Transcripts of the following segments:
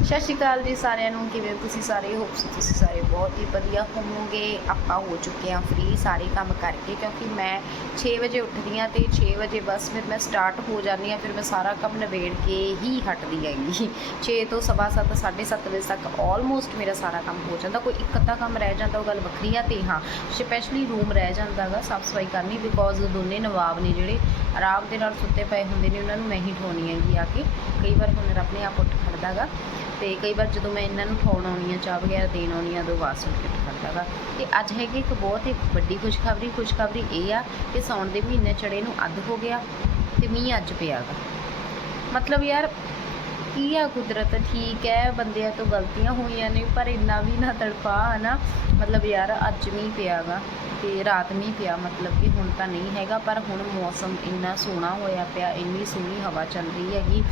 ਸਤਿ ਸ਼੍ਰੀ ਅਕਾਲ ਜੀ ਸਾਰਿਆਂ ਨੂੰ ਕਿਵੇਂ ਤੁਸੀਂ ਸਾਰੇ? ਹੋਪਸ ਤੁਸੀਂ ਸਾਰੇ ਬਹੁਤ ਹੀ ਵਧੀਆ ਹੋਵੋਗੇ। ਆਪਾਂ ਹੋ ਚੁੱਕੇ ਹਾਂ ਫ੍ਰੀ ਸਾਰੇ ਕੰਮ ਕਰਕੇ ਕਿਉਂਕਿ ਮੈਂ 6 ਵਜੇ ਉੱਠਦੀ ਹਾਂ ਤੇ 6 ਵਜੇ ਬਸ ਫਿਰ ਮੈਂ ਸਟਾਰਟ ਹੋ ਜਾਂਦੀ ਹਾਂ ਫਿਰ ਮੈਂ ਸਾਰਾ ਕੰਮ ਨਿਬੇੜ ਕੇ ਹੀ ਹਟਦੀ ਹੈਗੀ। 6 ਤੋਂ ਸਵਾ ਸੱਤ, ਸਾਢੇ ਸੱਤ ਵਜੇ ਤੱਕ ਆਲਮੋਸਟ ਮੇਰਾ ਸਾਰਾ ਕੰਮ ਹੋ ਜਾਂਦਾ। ਕੋਈ ਇੱਕ ਅੱਧਾ ਕੰਮ ਰਹਿ ਜਾਂਦਾ ਉਹ ਗੱਲ ਵੱਖਰੀ ਆ ਤੇ ਹਾਂ ਸਪੈਸ਼ਲੀ ਰੂਮ ਰਹਿ ਜਾਂਦਾ ਗਾ ਸਾਫ਼ ਸਫ਼ਾਈ ਕਰਨੀ ਬਿਕੋਜ਼ ਦੋਨੇ ਨਵਾਬ ਨੇ ਜਿਹੜੇ ਆਰਾਮ ਦੇ ਨਾਲ ਸੁੱਤੇ ਪਏ ਹੁੰਦੇ ਨੇ ਉਹਨਾਂ ਨੂੰ ਮੈਂ ਹੀ ਠਾਉਣੀ ਹੈਗੀ ਆ ਕੇ। ਕਈ ਵਾਰ ਹੁਨਰ ਆਪਣੇ ਆਪ ਉੱਠ ਖੜਦਾ ਗਾ। ਤੇ ਕਈ ਵਾਰ ਜਦੋਂ ਮੈਂ ਇਹਨਾਂ ਨੂੰ ਠਾਉਣ ਆਉਣੀ ਆ ਚਾਹ ਵਗੈਰਾ ਦੇਣ ਆਉਣੀ ਆ ਉਦੋਂ ਵਾਸ ਉੱਠ ਕਰਦਾ ਗਾ ਤੇ ਅੱਜ ਹੈਗੀ ਇੱਕ ਬਹੁਤ ਹੀ ਵੱਡੀ ਖੁਸ਼ਖਬਰੀ। ਖੁਸ਼ਖਬਰੀ ਇਹ ਆ ਕਿ ਸੌਣ ਦੇ ਮਹੀਨੇ ਚੜੇ ਨੂੰ ਅੱਧ ਹੋ ਗਿਆ ਤੇ ਮੀਂਹ ਅੱਜ ਪਿਆ ਗਾ ਮਤਲਬ ਯਾਰ, ਕੀ ਆ ਕੁਦਰਤ? ਠੀਕ ਹੈ, ਬੰਦਿਆਂ ਤੋਂ ਗਲਤੀਆਂ ਹੋਈਆਂ ਨੇ, ਪਰ ਇੰਨਾ ਵੀ ਨਾ ਤੜਪਾ ਹਨਾ? ਮਤਲਬ ਯਾਰ, ਅੱਜ ਮੀਂਹ ਪਿਆਗਾ ਤੇ ਰਾਤ ਮੀਂਹ ਪਿਆ, ਮਤਲਬ ਕਿ ਹੁਣ ਤਾਂ ਨਹੀਂ ਹੈਗਾ, ਪਰ ਹੁਣ ਮੌਸਮ ਇੰਨਾ ਸੋਹਣਾ ਹੋਇਆ ਪਿਆ, ਇੰਨੀ ਸੋਹਣੀ ਹਵਾ ਚੱਲ ਰਹੀ ਹੈਗੀ।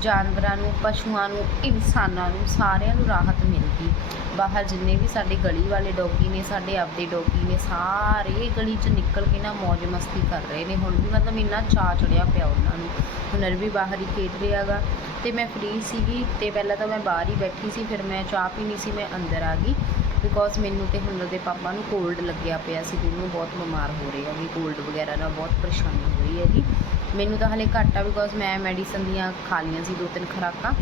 ਜਾਨਵਰਾਂ ਨੂੰ, ਪਸ਼ੂਆਂ ਨੂੰ, ਇਨਸਾਨਾਂ ਨੂੰ ਸਾਰਿਆਂ ਨੂੰ ਰਾਹਤ ਮਿਲ ਗਈ। ਬਾਹਰ ਜਿੰਨੇ ਵੀ ਸਾਡੇ ਗਲੀ ਵਾਲੇ ਡੌਗੀ ਨੇ, ਸਾਡੇ ਆਪਦੇ ਡੌਗੀ ਨੇ, ਸਾਰੇ ਗਲੀ 'ਚ ਨਿਕਲ ਕੇ ਨਾ ਮौज ਮਸਤੀ ਕਰ ਰਹੇ ਨੇ। ਹੁਣ ਵੀ ਮਤਲਬ ਇੰਨਾ ਚਾਹ ਚੜਿਆ ਪਿਆ ਉਹਨਾਂ ਨੂੰ। ਹੁਨਰ ਵੀ ਬਾਹਰ ਹੀ ਖੇਡ ਰਿਹਾ ਗਾ। ਤੇ ਮੈਂ ਫ੍ਰੀ ਸੀਗੀ ਤੇ ਪਹਿਲਾਂ ਤਾਂ ਮੈਂ ਬਾਹਰ ਹੀ ਬੈਠੀ ਸੀ, ਫਿਰ ਮੈਂ ਚਾਹ ਪੀਣੀ ਸੀ, ਮੈਂ ਅੰਦਰ ਆ ਗਈ। ਬਿਕੋਜ਼ ਮੈਨੂੰ ਤੇ ਹੁਨਰ ਦੇ ਪਾਪਾ ਨੂੰ ਕੋਲਡ ਲੱਗਿਆ ਪਿਆ ਸੀ ਦੋਨੋਂ ਬਹੁਤ ਬਿਮਾਰ ਹੋ ਰਹੇ ਆ ਵੀ ਕੋਲਡ ਵਗੈਰਾ ਨਾਲ ਬਹੁਤ ਪਰੇਸ਼ਾਨੀ ਹੋ ਰਹੀ ਹੈਗੀ। ਮੈਨੂੰ ਤਾਂ ਹਲੇ ਘੱਟ ਆ ਬਿਕੋਜ਼ ਮੈਂ ਮੈਡੀਸਨ ਦੀਆਂ ਖਾ ਲਈਆਂ ਸੀ ਦੋ ਤਿੰਨ ਖੁਰਾਕਾਂ।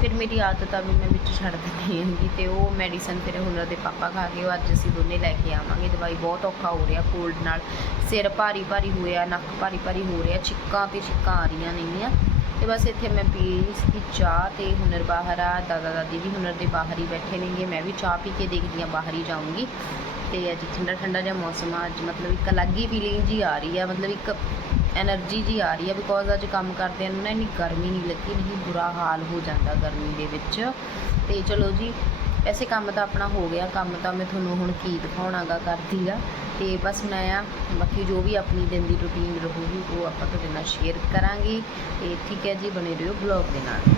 ਫਿਰ ਮੇਰੀ ਆਦਤ ਆ ਵੀ ਮੈਂ ਵਿੱਚ ਛੱਡ ਦਿੰਦੀ ਹੈਗੀ ਤੇ ਉਹ ਮੈਡੀਸਨ ਫਿਰ ਹੁਨਰ ਦੇ ਪਾਪਾ ਖਾ ਕੇ ਉਹ ਅੱਜ ਅਸੀਂ ਦੋਨੇ ਲੈ ਕੇ ਆਵਾਂਗੇ। ਦਵਾਈ ਬਹੁਤ ਔਖਾ ਹੋ ਰਿਹਾ ਕੋਲਡ ਨਾਲ। ਸਿਰ ਭਾਰੀ ਭਾਰੀ ਹੋਇਆ, ਨੱਕ ਭਾਰੀ ਭਾਰੀ ਹੋ ਰਿਹਾ, ਛਿੱਕਾਂ ਤੇ ਛਿੱਕਾਂ ਆ ਰਹੀਆਂ ਨੇਗੀਆਂ। ਤੇ ਬਸ ਇੱਥੇ ਮੈਂ ਪੀ ਸੀ ਚਾਹ ਤੇ ਹੁਨਰ ਬਾਹਰ ਆ, ਦਾਦਾ ਦਾਦੀ ਵੀ ਹੁਨਰ ਦੇ ਬਾਹਰ ਹੀ ਬੈਠੇ ਨੇਗੇ, ਮੈਂ ਵੀ ਚਾਹ ਪੀ ਕੇ ਦੇਖਦੀ ਆ ਬਾਹਰ ਹੀ ਜਾਊਂਗੀ। ਤੇ ਅੱਜ ਠੰਡਾ ਠੰਡਾ ਜਿਹਾ ਮੌਸਮ ਆ, ਅੱਜ ਮਤਲਬ ਇੱਕ ਅਲੱਗ ਹੀ ਫੀਲਿੰਗ ਜੀ ਆ ਰਹੀ ਆ, ਮਤਲਬ ਇੱਕ ਐਨਰਜੀ ਜੀ ਆ ਰਹੀ ਆ ਬਿਕੋਜ਼ ਅੱਜ ਕੰਮ ਕਰਦੇ ਨੂੰ ਨਾ ਇੰਨੀ ਗਰਮੀ ਨਹੀਂ ਲੱਗੀ ਨਹੀਂ ਬੁਰਾ ਹਾਲ ਹੋ ਜਾਂਦਾ ਗਰਮੀ ਦੇ ਵਿੱਚ। ਤੇ ਚਲੋ ਜੀ ਐਸੇ ਕੰਮ ਤਾਂ ਆਪਣਾ ਹੋ ਗਿਆ, ਕੰਮ ਤਾਂ ਮੈਂ ਤੁਹਾਨੂੰ ਹੁਣ ਕੀ ਦਿਖਾਉਣਾਗਾ ਕਰਦੀ ਆ। ਤੇ ਬਸ ਮੈਂ ਆ, ਬਾਕੀ ਜੋ ਵੀ ਆਪਣੀ ਦਿਨ ਦੀ ਰੁਟੀਨ ਰਹੂਗੀ, ਉਹ ਆਪਾਂ ਤੁਹਾਡੇ ਨਾਲ ਸ਼ੇਅਰ ਕਰਾਂਗੇ ਤੇ ਠੀਕ ਹੈ ਜੀ, ਬਣੇ ਰਹੋ ਬਲੌਗ ਦੇ ਨਾਲ।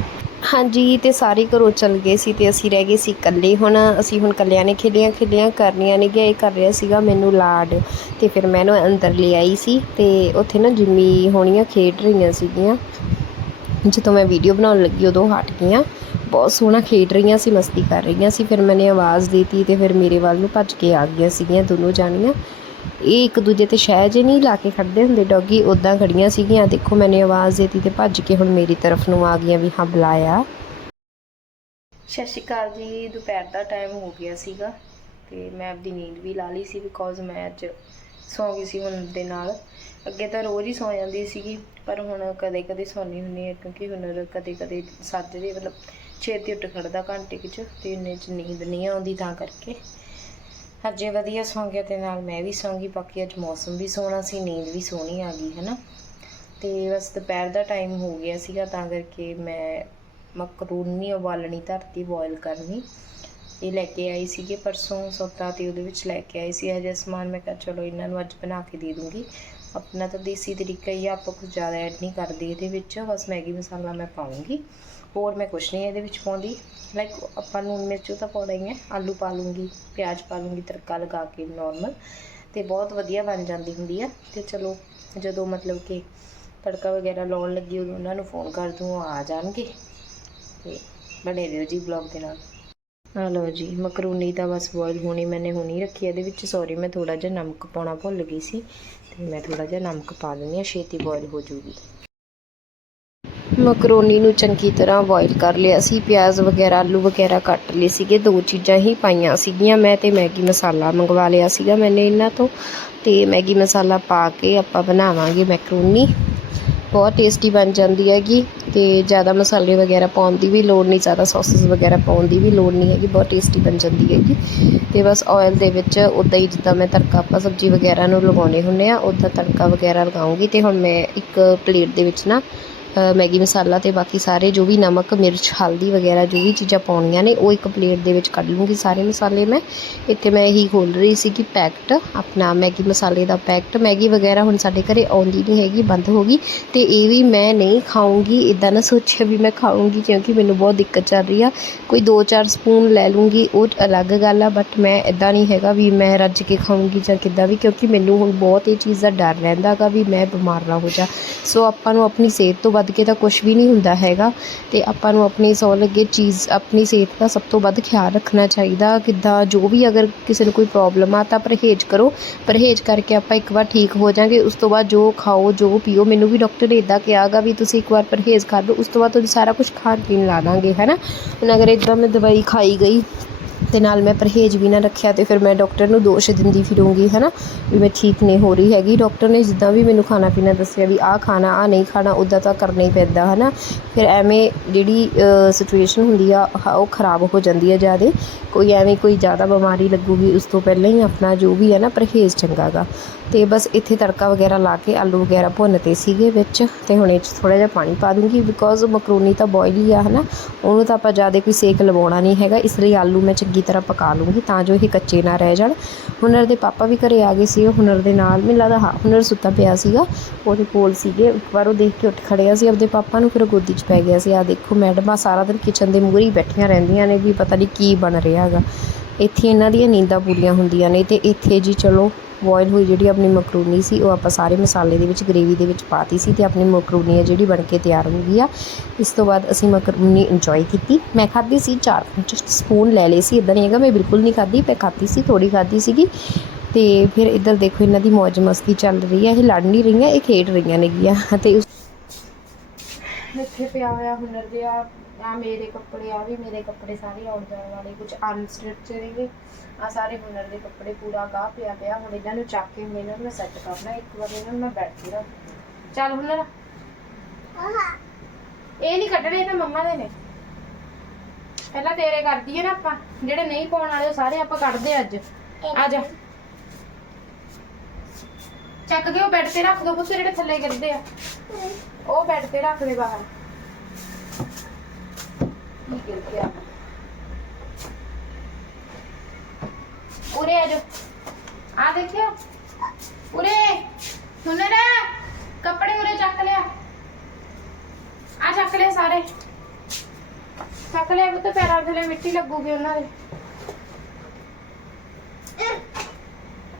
ਹਾਂਜੀ, ਤੇ ਸਾਰੇ ਘਰੋਂ ਚਲ ਗਏ ਸੀ ਤੇ ਅਸੀਂ ਰਹਿ ਗਏ ਸੀ ਇਕੱਲੇ ਹੁਣ, ਅਸੀਂ ਹੁਣ ਇਕੱਲਿਆਂ ਨੇ ਖੇਲੀਆਂ ਖੇਲੀਆਂ ਕਰਨੀਆਂ ਨੇ ਗਿਆ ਇਹ ਕਰ ਰਿਹਾ ਸੀਗਾ ਮੈਨੂੰ ਲਾਡ ਤੇ ਫਿਰ ਮੈਂ ਇਹਨੂੰ ਅੰਦਰ ਲੈ ਆਈ ਸੀ ਤੇ ਉੱਥੇ ਨਾ ਜਿੰਮੀ ਹੋਣੀਆਂ ਖੇਡ ਰਹੀਆਂ ਸੀਗੀਆਂ। ਜਦੋਂ ਮੈਂ ਵੀਡੀਓ ਬਣਾਉਣ ਲੱਗੀ, ਉਦੋਂ ਹਟ ਗਈਆਂ। ਬਹੁਤ ਸੋਹਣਾ ਖੇਡ ਰਹੀਆਂ ਸੀ, ਮਸਤੀ ਕਰ ਰਹੀਆਂ ਸੀ। ਫਿਰ ਮੈਨੇ ਆਵਾਜ਼ ਦਿੱਤੀ ਤੇ ਫਿਰ ਮੇਰੇ ਵੱਲ ਨੂੰ ਭੱਜ ਕੇ ਆ ਗਈਆਂ ਸੀਗੀਆਂ ਦੋਨੋਂ ਜਾਣੀਆਂ। ਇਹ ਇੱਕ ਦੂਜੇ ਤੇ ਸ਼ਹਿ ਜੇ ਨਹੀਂ ਲਾ ਕੇ ਖੜਦੇ ਹੁੰਦੇ, ਡੌਗੀ ਉਦਾਂ ਖੜੀਆਂ ਸੀਗੀਆਂ। ਦੇਖੋ ਮੈਨੇ ਆਵਾਜ਼ ਦਿੱਤੀ ਤੇ ਭੱਜ ਕੇ ਹੁਣ ਮੇਰੀ ਤਰਫ ਨੂੰ ਆ ਗਈਆਂ ਵੀ ਹਾਂ, ਬੁਲਾਇਆ। ਸਤਿ ਸ਼੍ਰੀ ਅਕਾਲ ਜੀ, ਦੁਪਹਿਰ ਦਾ ਟਾਈਮ ਹੋ ਗਿਆ ਸੀਗਾ ਤੇ ਮੈਂ ਆਪਦੀ ਨੀਂਦ ਵੀ ਲਾ ਲਈ ਸੀ ਬਿਕੋਜ਼ ਮੈਂ ਅੱਜ ਸੌਂ ਗਈ ਸੀ ਹੁਣ ਦੇ ਨਾਲ। ਅੱਗੇ ਤਾਂ ਰੋਜ਼ ਹੀ ਸੌਂ ਜਾਂਦੀ ਸੀਗੀ, ਪਰ ਹੁਣ ਕਦੇ ਕਦੇ ਸੌਂਦੀ ਹੁੰਦੀ ਹੈ ਕਿਉਂਕਿ ਹੁਣ ਕਦੇ ਕਦੇ ਸੱਜਦੇ ਮਤਲਬ ਛੇਤੀ ਉੱਠ ਖੜਦਾ ਘੰਟੇ ਕੁ 'ਚ ਤੇ ਇੰਨੇ 'ਚ ਨੀਂਦ ਨਹੀਂ ਆਉਂਦੀ ਤਾਂ ਕਰਕੇ। ਅੱਜ ਵਧੀਆ ਸੌਂ ਗਿਆ ਤੇ ਨਾਲ ਮੈਂ ਵੀ ਸੌਂ ਗਈ, ਬਾਕੀ ਅੱਜ ਮੌਸਮ ਵੀ ਸੋਹਣਾ ਸੀ, ਨੀਂਦ ਵੀ ਸੋਹਣੀ ਆ ਗਈ ਹੈ ਨਾ ਤੇ ਬਸ ਦੁਪਹਿਰ ਦਾ ਟਾਈਮ ਹੋ ਗਿਆ ਸੀਗਾ ਤਾਂ ਕਰਕੇ ਮੈਂ ਮਕਰੂਨੀ ਉਬਾਲਣੀ ਧਰਤੀ ਬੋਇਲ ਕਰਨੀ। ਇਹ ਲੈ ਕੇ ਆਈ ਸੀਗੇ, ਪਰਸੋਂ ਸੌਦਾ ਤੇ ਉਹਦੇ ਵਿੱਚ ਲੈ ਕੇ ਆਈ ਸੀ। ਹਜੇ ਸਮਾਨ ਮੈਂ ਕਿਹਾ ਚਲੋ ਇਹਨਾਂ ਨੂੰ ਅੱਜ ਬਣਾ ਕੇ ਦੇ ਦੂੰਗੀ। ਆਪਣਾ ਤਾਂ ਦੇਸੀ ਤਰੀਕਾ ਹੀ ਆ, ਆਪਾਂ ਕੁਝ ਜ਼ਿਆਦਾ ਐਡ ਨਹੀਂ ਕਰਦੇ ਇਹਦੇ ਵਿੱਚ। ਬਸ ਮੈਗੀ ਮਸਾਲਾ ਮੈਂ ਪਾਉਂਗੀ ਹੋਰ ਮੈਂ ਕੁਝ ਨਹੀਂ ਇਹਦੇ ਵਿੱਚ ਪਾਉਂਦੀ। ਲਾਈਕ ਆਪਾਂ ਲੂਣ ਮਿਰਚ ਤਾਂ ਪਾਉਣਾ ਹੀ ਹੈ ਆਲੂ ਪਾ ਲੂੰਗੀ, ਪਿਆਜ਼ ਪਾ ਲੂੰਗੀ, ਤੜਕਾ ਲਗਾ ਕੇ ਨਾਰਮਲ ਤੇ ਬਹੁਤ ਵਧੀਆ ਬਣ ਜਾਂਦੀ ਹੁੰਦੀ ਆ। ਤੇ ਚਲੋ ਜਦੋਂ ਮਤਲਬ ਕਿ ਤੜਕਾ ਵਗੈਰਾ ਲਾਉਣ ਲੱਗੀ ਉਦੋਂ ਉਹਨਾਂ ਨੂੰ ਫੋਨ ਕਰ ਦੂੰ, ਉਹ ਆ ਜਾਣਗੇ। ਤੇ ਬਣੇ ਰਹੋ ਜੀ ਬਲੌਗ ਦੇ ਨਾਲ। ਆ ਲਓ ਜੀ, ਮਕਰੂਨੀ ਤਾਂ ਬਸ ਬੋਇਲ ਹੋਣੀ ਮੈਨੇ ਹੁਣੀ ਰੱਖੀ ਇਹਦੇ ਵਿੱਚ ਸੌਰੀ ਮੈਂ ਥੋੜਾ ਜਿਹਾ ਨਮਕ ਪਾਉਣਾ ਭੁੱਲ ਗਈ ਸੀ, ਤੇ ਮੈਂ ਥੋੜਾ ਜਿਹਾ ਨਮਕ ਪਾ ਦਿੰਦੀ ਹਾਂ, ਛੇਤੀ ਬੋਇਲ ਹੋ ਜੂਗੀ ਮਕਰੋਨੀ ਨੂੰ ਚੰਗੀ ਤਰ੍ਹਾਂ ਬੋਇਲ ਕਰ ਲਿਆ ਸੀ, ਪਿਆਜ਼ ਵਗੈਰਾ, ਆਲੂ ਵਗੈਰਾ ਕੱਟ ਲਏ ਸੀਗੇ, ਦੋ ਚੀਜ਼ਾਂ ਹੀ ਪਾਈਆਂ ਸੀਗੀਆਂ, ਮੈਂ ਤੇ ਮੈਗੀ ਮਸਾਲਾ ਮੰਗਵਾ ਲਿਆ ਸੀਗਾ ਮੈਨੇ ਇਹਨਾਂ ਤੋਂ, ਤੇ ਮੈਗੀ ਮਸਾਲਾ ਪਾ ਕੇ ਆਪਾਂ ਬਣਾਵਾਂਗੇ ਮੈਕਰੋਨੀ। ਬਹੁਤ ਟੇਸਟੀ ਬਣ ਜਾਂਦੀ ਹੈਗੀ ਤੇ ਜ਼ਿਆਦਾ ਮਸਾਲੇ ਵਗੈਰਾ ਪਾਉਣ ਦੀ ਵੀ ਲੋੜ ਨਹੀਂ, ਜ਼ਿਆਦਾ ਸੌਸਸ ਵਗੈਰਾ ਪਾਉਣ ਦੀ ਵੀ ਲੋੜ ਨਹੀਂ ਹੈਗੀ, ਬਹੁਤ ਟੇਸਟੀ ਬਣ ਜਾਂਦੀ ਹੈਗੀ। ਤੇ ਬਸ ਆਇਲ ਦੇ ਵਿੱਚ ਉਦਾਂ ਹੀ ਜਿੱਦਾਂ ਮੈਂ ਤੜਕਾ, ਆਪਾਂ ਸਬਜ਼ੀ ਵਗੈਰਾ ਨੂੰ ਲਗਾਉਣੇ ਹੁੰਨੇ ਆ ਉਦਾਂ ਤੜਕਾ ਵਗੈਰਾ ਲਗਾਉਂਗੀ ਤੇ ਹੁਣ ਮੈਂ ਇੱਕ ਪਲੇਟ ਦੇ ਵਿੱਚ ਨਾ ਮੈਗੀ ਮਸਾਲਾ ਤੇ ਬਾਕੀ ਸਾਰੇ ਜੋ ਵੀ ਨਮਕ, ਮਿਰਚ, ਹਲਦੀ ਵਗੈਰਾ ਜੋ ਵੀ ਚੀਜ਼ਾਂ ਪਾਉਣੀਆਂ ਨੇ, ਉਹ ਇੱਕ ਪਲੇਟ ਦੇ ਵਿੱਚ ਕੱਢ ਲੂੰਗੀ ਸਾਰੇ ਮਸਾਲੇ ਮੈਂ। ਇੱਥੇ ਮੈਂ ਇਹੀ ਖੋਲ ਰਹੀ ਸੀ ਕਿ ਪੈਕਟ, ਆਪਣਾ ਮੈਗੀ ਮਸਾਲੇ ਦਾ ਪੈਕਟ। ਮੈਗੀ ਵਗੈਰਾ ਹੁਣ ਸਾਡੇ ਘਰੇ ਆਉਂਦੀ ਨਹੀਂ ਹੈਗੀ, ਬੰਦ ਹੋ ਗਈ। ਤੇ ਇਹ ਵੀ ਮੈਂ ਨਹੀਂ ਖਾਊਂਗੀ ਇਦਾਂ ਨਾ ਸੋਚਿਆ ਵੀ ਮੈਂ ਖਾਊਂਗੀ, ਕਿਉਂਕਿ ਮੈਨੂੰ ਬਹੁਤ ਦਿੱਕਤ ਚੱਲ ਰਹੀ ਆ। ਕੋਈ 2-4 ਸਪੂਨ ਲੈ ਲੂੰਗੀ, ਉਹ ਅਲੱਗ ਗੱਲ ਆ ਬਟ ਮੈਂ ਇਦਾਂ ਨਹੀਂ ਹੈਗਾ ਵੀ ਮੈਂ ਰੱਜ ਕੇ ਖਾਊਂਗੀ ਜਾਂ ਕਿੱਦਾਂ ਵੀ, ਕਿਉਂਕਿ ਮੈਨੂੰ ਹੁਣ ਬਹੁਤ ਇਹ ਚੀਜ਼ ਦਾ ਡਰ ਰਹਿੰਦਾ ਗਾ ਵੀ ਮੈਂ ਬਿਮਾਰ ਨਾ ਹੋ ਜਾ। ਸੋ ਆਪਾਂ ਨੂੰ ਆਪਣੀ ਸਿਹਤ ਤੋਂ ਵੱਧ ਕੇ ਤਾਂ ਕੁਝ ਵੀ ਨਹੀਂ ਹੁੰਦਾ ਹੈਗਾ ਤੇ ਆਪਾਂ ਨੂੰ ਆਪਣੀ ਸੌ ਲੱਗੇ ਚੀਜ਼, ਆਪਣੀ ਸਿਹਤ ਦਾ ਸਭ ਤੋਂ ਵੱਧ ਖਿਆਲ ਰੱਖਣਾ ਚਾਹੀਦਾ। ਕਿੱਦਾਂ, ਜੋ ਵੀ ਅਗਰ ਕਿਸੇ ਨੂੰ ਕੋਈ ਪ੍ਰੋਬਲਮ ਆ ਤਾਂ ਪਰਹੇਜ਼ ਕਰੋ। ਪਰਹੇਜ਼ ਕਰਕੇ ਆਪਾਂ ਇੱਕ ਵਾਰ ਠੀਕ ਹੋ ਜਾਾਂਗੇ, ਉਸ ਤੋਂ ਬਾਅਦ ਜੋ ਖਾਓ, ਜੋ ਪੀਓ, ਮੈਨੂੰ ਵੀ ਡਾਕਟਰ ਨੇ ਇਦਾਂ ਕਿਹਾਗਾ ਵੀ ਤੁਸੀਂ ਇੱਕ ਵਾਰ ਪਰਹੇਜ਼ ਕਰ ਲਓ, ਉਸ ਤੋਂ ਬਾਅਦ ਤੁਹਾਨੂੰ ਸਾਰਾ ਕੁਝ ਖਾਣ ਪੀਣ ਲਾ ਦਾਂਗੇ ਹੈ ਨਾ ਹੁਣ ਅਗਰ ਇਦਾਂ ਮੈਂ ਦਵਾਈ ਖਾਈ ਗਈ ਤੇ ਨਾਲ ਮੈਂ ਪਰਹੇਜ਼ ਵੀ ਨਾ ਰੱਖਿਆ ਤੇ ਫਿਰ ਮੈਂ ਡਾਕਟਰ ਨੂੰ ਦੋਸ਼ ਦਿੰਦੀ ਫਿਰੂੰਗੀ ਹੈ ਨਾ ਵੀ ਮੈਂ ਠੀਕ ਨਹੀਂ ਹੋ ਰਹੀ ਹੈਗੀ। ਡਾਕਟਰ ਨੇ ਜਿੱਦਾਂ ਵੀ ਮੈਨੂੰ ਖਾਣਾ ਪੀਣਾ ਦੱਸਿਆ ਵੀ ਆਹ ਖਾਣਾ, ਆਹ ਨਹੀਂ ਖਾਣਾ, ਉਦਾਂ ਤਾਂ ਕਰਨਾ ਹੀ ਪੈਂਦਾ ਹੈ ਨਾ ਫਿਰ ਐਵੇਂ ਜਿਹੜੀ ਸਿਚੁਏਸ਼ਨ ਹੁੰਦੀ ਆ, ਹ- ਉਹ ਖਰਾਬ ਹੋ ਜਾਂਦੀ ਆ ਜ਼ਿਆਦਾ। ਕੋਈ ਐਵੇਂ ਕੋਈ ਜ਼ਿਆਦਾ ਬਿਮਾਰੀ ਲੱਗੂਗੀ, ਉਸ ਤੋਂ ਪਹਿਲਾਂ ਹੀ ਆਪਣਾ ਜੋ ਵੀ ਹੈ ਨਾ, ਪਰਹੇਜ਼ ਚੰਗਾ ਗਾ। ਤੇ ਬਸ ਇੱਥੇ ਤੜਕਾ ਵਗੈਰਾ ਲਾ ਕੇ ਆਲੂ ਵਗੈਰਾ ਭੁੰਨਤੇ ਸੀਗੇ ਵਿੱਚ ਤੇ ਹੁਣ ਇਹ 'ਚ ਥੋੜਾ ਜਿਹਾ ਪਾਣੀ ਪਾ ਦੂੰਗੀ ਬਿਕੋਜ਼ ਮਕਰੋਨੀ ਤਾਂ ਬੋਇਲ ਹੀ ਆ, ਹਨਾ? ਉਹਨੂੰ ਤਾਂ ਆਪਾਂ ਜ਼ਿਆਦਾ ਕੋਈ ਸੇਕ ਲਵਾਉਣਾ ਨਹੀਂ ਹੈਗਾ, ਇਸ ਲਈ ਆਲੂ ਮੈਂ ਚੰਗੀ ਤਰ੍ਹਾਂ ਪਕਾ ਲੂੰਗੀ ਤਾਂ ਜੋ ਇਹ ਕੱਚੇ ਨਾ ਰਹਿ ਜਾਣ। ਹੁਨਰ ਦੇ ਪਾਪਾ ਵੀ ਘਰੇ ਆ ਗਏ ਸੀ ਹੁਨਰ ਦੇ ਨਾਲ, ਮੈਨੂੰ ਲੱਗਦਾ ਹਾਂ, ਹੁਨਰ ਸੁੱਤਾ ਪਿਆ ਸੀਗਾ। ਉਹਦੇ ਕੋਲ ਸੀਗੇ, ਇੱਕ ਵਾਰ ਉਹ ਦੇਖ ਕੇ ਉੱਠ ਖੜਿਆ ਸੀ ਆਪਦੇ ਪਾਪਾ ਨੂੰ, ਫਿਰ ਗੋਦੀ 'ਚ ਪੈ ਗਿਆ ਸੀ। ਆ ਦੇਖੋ, ਮੈਡਮਾਂ ਸਾਰਾ ਦਿਨ ਕਿਚਨ ਦੇ ਮੂਹਰੇ ਹੀ ਬੈਠੀਆਂ ਰਹਿੰਦੀਆਂ ਨੇ, ਵੀ ਪਤਾ ਨਹੀਂ ਕੀ ਬਣ ਰਿਹਾ ਹੈਗਾ। ਇੱਥੇ ਇਹਨਾਂ ਦੀਆਂ ਨੀਂਦਾਂ ਪੂਰੀਆਂ ਹੁੰਦੀਆਂ ਨੇ ਤੇ ਇੱਥੇ ਜੀ ਚਲੋ ਬੋਇਲ ਹੋਈ ਜਿਹੜੀ ਆਪਣੀ ਮਕਰੂਨੀ ਸੀ, ਉਹ ਆਪਾਂ ਸਾਰੇ ਮਸਾਲੇ ਦੇ ਵਿੱਚ, ਗ੍ਰੇਵੀ ਦੇ ਵਿੱਚ ਪਾਤੀ ਸੀ ਤੇ ਆਪਣੀ ਮਕਰੂਨੀ ਆ ਜਿਹੜੀ ਬਣ ਕੇ ਤਿਆਰ ਹੋ ਗਈ ਆ। ਇਸ ਤੋਂ ਬਾਅਦ ਅਸੀਂ ਮਕਰੂਨੀ ਇੰਜੋਏ ਕੀਤੀ। ਮੈਂ ਖਾਧੀ ਸੀ ਚਾਰ ਪੰਜ ਸਪੂਨ ਲੈ ਲਏ ਸੀ ਇਦਾਂ ਨਹੀਂ ਹੈਗਾ, ਮੈਂ ਬਿਲਕੁਲ ਨਹੀਂ ਖਾਧੀ, ਮੈਂ ਖਾਧੀ ਸੀ ਥੋੜੀ ਖਾਧੀ ਸੀਗੀ। ਤੇ ਫਿਰ ਇੱਧਰ ਦੇਖੋ, ਇਹਨਾਂ ਦੀ ਮौज ਮਸਤੀ ਚੱਲ ਰਹੀ ਹੈ ਇਹ ਲੜ ਨਹੀਂ ਰਹੀਆਂ, ਇਹ ਖੇਡ ਰਹੀਆਂ ਨੇਗੀਆਂ। ਤੇ ਉਸ ਇੱਥੇ ਪਿਆ ਹੋਇਆ ਹੁਨਰ ਦੇ ਆ ਆ ਮੇਰੇ ਕੱਪੜੇ ਆ ਵੀ ਮੇਰੇ ਕੱਪੜੇ ਸਾਰੇ ਆਉਣ ਜਾਣ ਵਾਲੇ ਕੁਝ ਅਨਸਟਿਚ ਨੇਗੇ ਆ ਸਾਰੇ ਹੁਨਰ ਦੇ ਕੱਪੜੇ ਪੂਰਾ ਗਾਹ ਪਿਆ ਪਿਆ। ਹੁਣ ਇਹਨਾਂ ਨੂੰ ਚੱਕ ਕੇ ਹੁਣ ਇਹਨਾਂ ਨੂੰ ਮੈਂ ਸੈੱਟ ਕਰਨਾ ਇੱਕ ਵਾਰ ਇਹਨਾਂ ਨੂੰ ਮੈਂ ਬੈਠ ਕੇ ਰੱਖ ਚੱਲ ਹੁਨਰ ਇਹ ਨਹੀਂ ਕੱਢਣੇ ਤਾਂ ਮੰਮਾ ਦੇ ਨੇ। ਪਹਿਲਾਂ ਤੇਰੇ ਕਰਦੀ ਹੈ ਨਾ ਆਪਾਂ। ਜਿਹੜੇ ਨਹੀਂ ਪਾਉਣ ਵਾਲੇ ਉਹ ਸਾਰੇ ਆਪਾਂ ਕੱਢਦੇ ਅੱਜ। ਆ ਜਾ। ਚੱਕ ਕੇ ਉਹ ਬੈੱਡ ਤੇ ਰੱਖ ਦੋ ਪੁੱਤ ਜਿਹੜੇ ਥੱਲੇ ਗਿਰਦੇ ਆ। ਉਹ ਬੈੱਡ ਤੇ ਰੱਖ ਦੇ ਬਾਹਰ। ਕੀ ਗਿਰ ਗਿਆ ਉਰੇ ਆ ਜਾ ਆ ਦੇਖਿਓ ਉਰੇ ਹੁਨਰ ਕੱਪੜੇ ਉਰੇ ਚੱਕ ਲਿਆ ਆ ਚੱਕ ਲਿਆ ਸਾਰੇ ਚੱਕ ਲਿਆ ਪੁੱਤ ਪੈਰਾਂ ਥੱਲੇ ਮਿੱਟੀ ਲੱਗੂਗੀ ਉਹਨਾਂ ਦੇ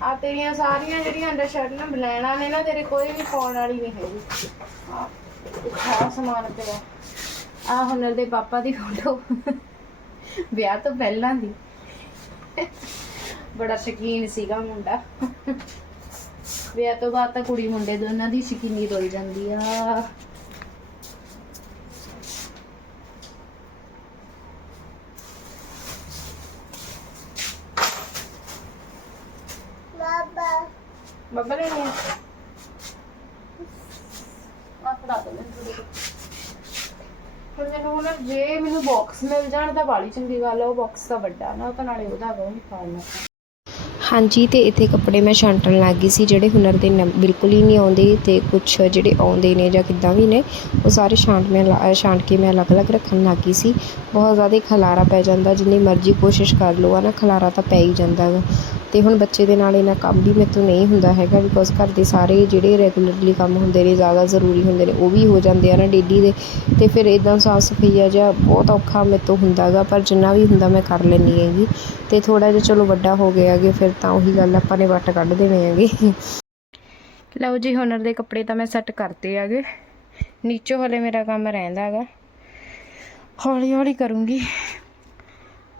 ਆ ਤੇਰੀਆਂ ਸਾਰੀਆਂ ਜਿਹੜੀਆਂ ਅੰਡਰ ਸ਼ਰਟਾਂ ਬਲੈਣਾ ਨੇ ਨਾ ਤੇਰੇ ਕੋਈ ਵੀ ਪਾਉਣ ਵਾਲੀ ਨਹੀਂ ਹੈਗੀ ਆ ਇੱਥਾ ਸਮਾਨ ਪਿਆ ਆ ਹੁਨਰ ਦੇ ਪਾਪਾ ਦੀ ਫੋਟੋ ਵਿਆਹ ਤੋਂ ਪਹਿਲਾਂ ਦੀ। ਬੜਾ ਸ਼ਕੀਨ ਸੀਗਾ ਮੁੰਡਾ। ਵਿਆਹ ਤੋਂ ਬਾਅਦ ਤਾਂ ਕੁੜੀ ਮੁੰਡੇ ਦੋਨਾਂ ਦੀ ਸ਼ਕੀਨੀ ਰੁੱਲ ਜਾਂਦੀ ਆ। ਬੱਬਾ। ਲੈਣੀ ਆ। ਆ ਫੜਾ ਦੋ ਮੈਨੂੰ। ਥੋੜੀ ਹੁਣ ਮੈਨੂੰ ਹੁਣ ਜੇ ਮੈਨੂੰ ਬਾਕਸ ਮਿਲ ਜਾਣ ਤਾਂ ਬਾਲੀ ਚੰਗੀ ਗੱਲ ਆ, ਉਹ ਬਾਕਸ ਤਾਂ ਵੱਡਾ ਨਾ ਤਾਂ ਨਾਲੇ ਉਹਦਾ ਹੈਗਾ ਨਹੀਂ ਪਾਉਣਾ। ਹਾਂਜੀ, ਤੇ ਇੱਥੇ ਕੱਪੜੇ ਮੈਂ ਛਾਂਟਣ ਲੱਗ ਗਈ ਸੀ, ਜਿਹੜੇ ਹੁਨਰ ਦੇ ਨ- ਬਿਲਕੁਲ ਹੀ ਨਹੀਂ ਆਉਂਦੇ ਤੇ ਕੁਝ ਜਿਹੜੇ ਆਉਂਦੇ ਨੇ ਜਾਂ ਕਿੱਦਾਂ ਵੀ ਨੇ, ਉਹ ਸਾਰੇ ਛਾਂਟ ਮੈਂ ਲਾ- ਛਾਂਟ ਕੇ ਮੈਂ ਅਲੱਗ-ਅਲੱਗ ਰੱਖਣ ਲੱਗ ਗਈ ਸੀ। ਬਹੁਤ ਜ਼ਿਆਦਾ ਖਲਾਰਾ ਪੈ ਜਾਂਦਾ, ਜਿੰਨੀ ਮਰਜ਼ੀ ਕੋਸ਼ਿਸ਼ ਕਰ ਲਓ ਆ ਨਾ ਖਲਾਰਾ ਤਾਂ ਪੈ ਹੀ ਜਾਂਦਾ ਗਾ। ਅਤੇ ਹੁਣ ਬੱਚੇ ਦੇ ਨਾਲ ਇੰਨਾ ਕੰਮ ਵੀ ਮੇਰੇ ਤੋਂ ਨਹੀਂ ਹੁੰਦਾ ਹੈਗਾ ਬਿਕੋਜ਼ ਘਰ ਦੇ ਸਾਰੇ ਜਿਹੜੇ ਰੈਗੂਲਰਲੀ ਕੰਮ ਹੁੰਦੇ ਨੇ, ਜ਼ਿਆਦਾ ਜ਼ਰੂਰੀ ਹੁੰਦੇ ਨੇ, ਉਹ ਵੀ ਹੋ ਜਾਂਦੇ ਆ ਨਾ ਡੇਲੀ ਦੇ। ਅਤੇ ਫਿਰ ਇੱਦਾਂ ਸਾਫ਼ ਸਫ਼ਾਈ ਜਿਹਾ ਬਹੁਤ ਔਖਾ ਮੇਰੇ ਤੋਂ ਹੁੰਦਾ ਗਾ, ਪਰ ਜਿੰਨਾ ਵੀ ਹੁੰਦਾ ਮੈਂ ਕਰ ਲੈਂਦੀ ਹੈਗੀ। ਅਤੇ ਥੋੜ੍ਹਾ ਜਿਹਾ ਚਲੋ ਵੱਡਾ ਹੋ ਗਿਆ ਕਿ ਫਿਰ ਤਾਂ ਉਹੀ ਗੱਲ ਆਪਾਂ ਨੇ ਵੱਟ ਕੱਢ ਦੇਣੇ ਹੈਗੇ। ਲਓ ਜੀ, ਹੁਨਰ ਦੇ ਕੱਪੜੇ ਤਾਂ ਮੈਂ ਸੈੱਟ ਕਰਤੇ ਹੈਗੇ। ਨੀਚੋਂ ਹਲੇ ਮੇਰਾ ਕੰਮ ਰਹਿੰਦਾ ਹੈਗਾ। ਹੌਲੀ ਹੌਲੀ ਕਰੂੰਗੀ।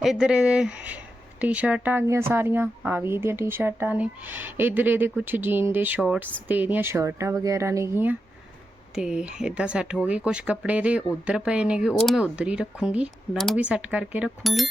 ਇੱਧਰ ਇਹਦੇ ਟੀ ਸ਼ਰਟਾਂ ਆ ਗਈਆਂ ਸਾਰੀਆਂ, ਆ ਵੀ ਇਹਦੀਆਂ ਟੀ-ਸ਼ਰਟਾਂ ਨੇ। ਇੱਧਰ ਇਹਦੇ ਕੁਝ ਜੀਨ ਦੇ ਸ਼ਾਰਟਸ ਤੇ ਇਹਦੀਆਂ ਸ਼ਰਟਾਂ ਵਗੈਰਾ ਨੇਗੀਆਂ। ਤੇ ਇਦਾਂ ਸੈੱਟ ਹੋ ਗਈ ਕੁਝ ਕੱਪੜੇ ਦੇ ਉਧਰ ਪਏ ਨੇਗੇ, ਉਹ ਮੈਂ ਉਧਰ ਹੀ ਰੱਖੂੰਗੀ। ਉਹਨਾਂ ਨੂੰ ਵੀ ਸੈੱਟ ਕਰਕੇ ਰੱਖੂੰਗੀ।